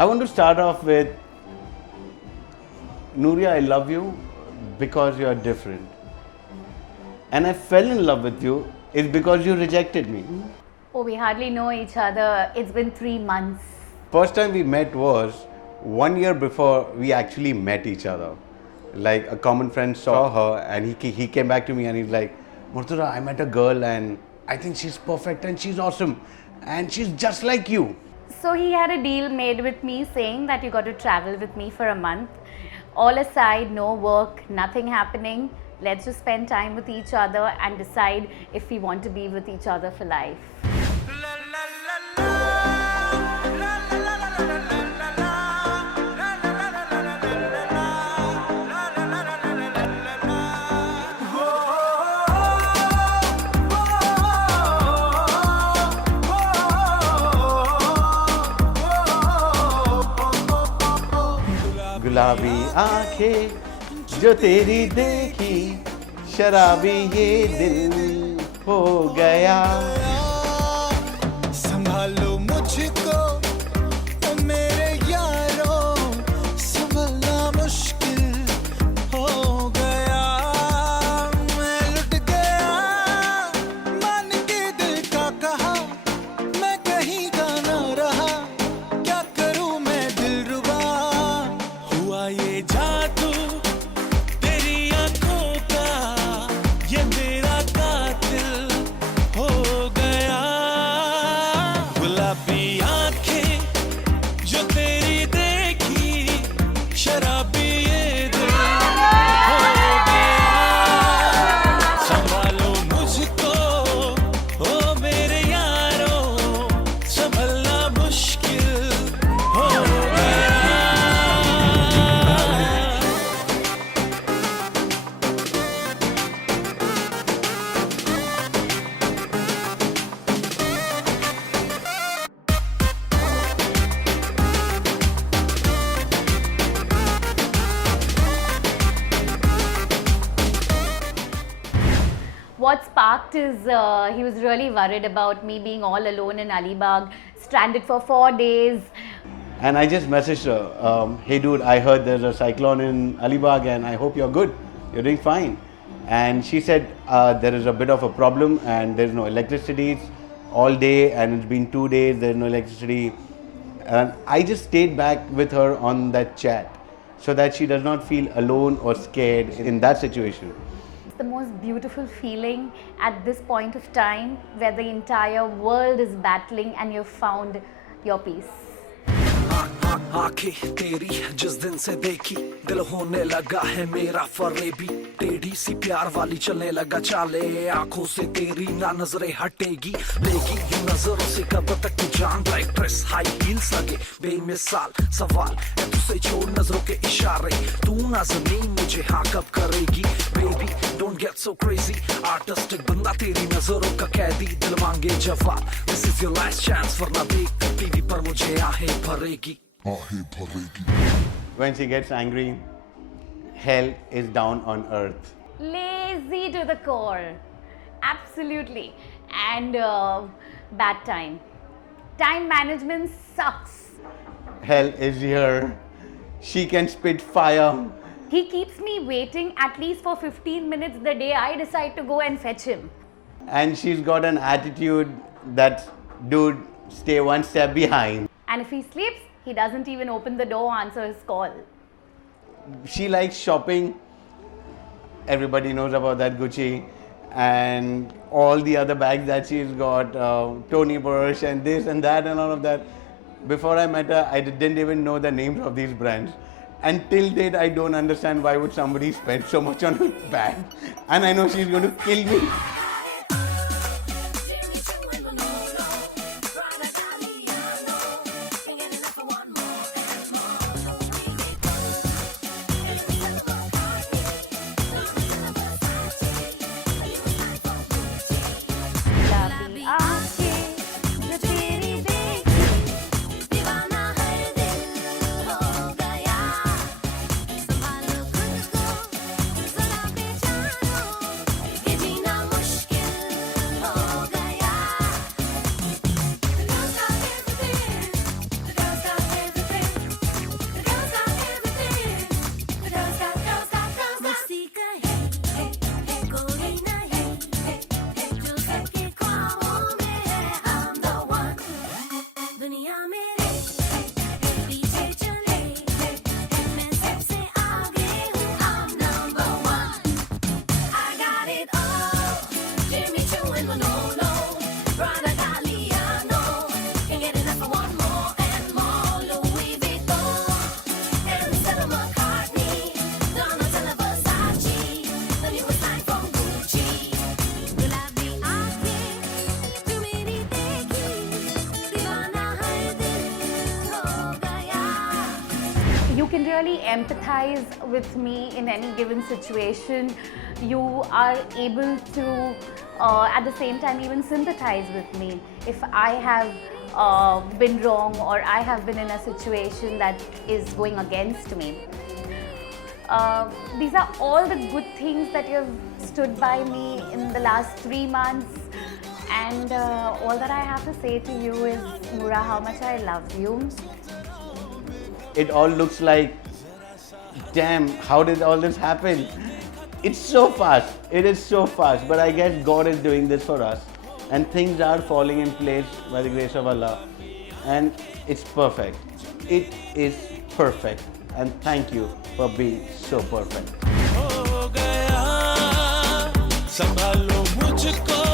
I want to start off with Nuria, I love you because you are different. And I fell in love with you is because you rejected me. Oh, we hardly know each other. It's been 3 months. First time we met was 1 year before we actually met each other. Like a common friend saw her and he came back to me and he's like, Murtuza, I met a girl and I think she's perfect and she's awesome and she's just like you. So he had a deal made with me saying that you got to travel with me for a month. All aside, no work, nothing happening. Let's just spend time with each other and decide if we want to be with each other for life. गुलाबी आंखें जो तेरी देखी शराबी ये दिल हो गया संभालो मुझको ओ मेरे यारों संभलना मुश्किल हो गया मैं लुट गया मान के दिल का कहा मैं कहीं का ना रहा क्या करूं मैं दिलरुबा हुआ ये जादू तेरी आंखों का ये मेरा कातिल हो गया गुलाबी आंखें जो तेरी देखी शराबी ये दिल हो गया संभालो मुझको ओ मेरे यारों संभलना मुश्किल हो गया What sparked is he was really worried about me being all alone in Alibag, stranded for 4 days. and I just messaged her, hey dude, I heard there's a cyclone in Alibag and I hope you're good, you're doing fine. And she said there is a bit of a problem and there's no electricity all day and it's been 2 days, there's no electricity. And I just stayed back with her on that chat so that she does not feel alone or scared in that situation. It's the most beautiful feeling at this point of time where the entire world is battling and you've found your peace. आंखें तेरी जिस दिन से देखी दिल होने लगा है मेरा फरेबी टेढ़ी सी प्यार वाली चलने लगा चाले आंखों से तेरी ना नजरें हटेगी लेगी यूं नजरों से कब तक तू जान ब्राइट ड्रेस हाई हील्स लगे बेमिसाल सवाल है तुझसे छोड़ नजरों के इशारे तू ना जमीन मुझे हाँ कब करेगी baby don't get so crazy artistic बंदा तेरी नजरों का कैदी दिल मांगे जवाब this is your last chance वरना देख टीवी पर मुझे आहें भरेगी When she gets angry, hell is down on earth. Lazy to the core. Absolutely. And bad time. Time management sucks. Hell is here. She can spit fire. He keeps me waiting at least for 15 minutes the day I decide to go and fetch him. And she's got an attitude that, dude, stay one step behind. And if he sleeps, he doesn't even open the door, answer his call. She likes shopping. Everybody knows about that Gucci and all the other bags that she's got, Tony Burch and this and that and all of that. Before I met her, I didn't even know the names of these brands. Until date, I don't understand why would somebody spend so much on a bag. And I know she's going to kill me. गुलाबी आंखें जो तेरी देखी दीवाना हर दिल हो गया संभालो खुद को जरा पहचानो ये जीना मुश्किल पीछे चले मैं सबसे आगे हूँ I'm number one I got it all Jimmy Choo and Manolo Prada Galliano Can't get enough of one more and more Louis Vuitton and Stella McCartney Donatella Versace The newest line from Gucci गुलाबी आँखें तू मेरी देखी दीवाना है दिल हो गया You can really empathize with me in any given situation. You are able to, at the same time, even sympathize with me. If I have been wrong or I have been in a situation that is going against me. These are all the good things that you have stood by me in the last 3 months. And all that I have to say to you is, Noora, how much I love you. It all looks like, damn, how did all this happen? It's so fast. It is so fast. But I guess God is doing this for us. And things are falling in place by the grace of Allah. And it's perfect. It is perfect. And thank you for being so perfect. हो गया संभालो मुझको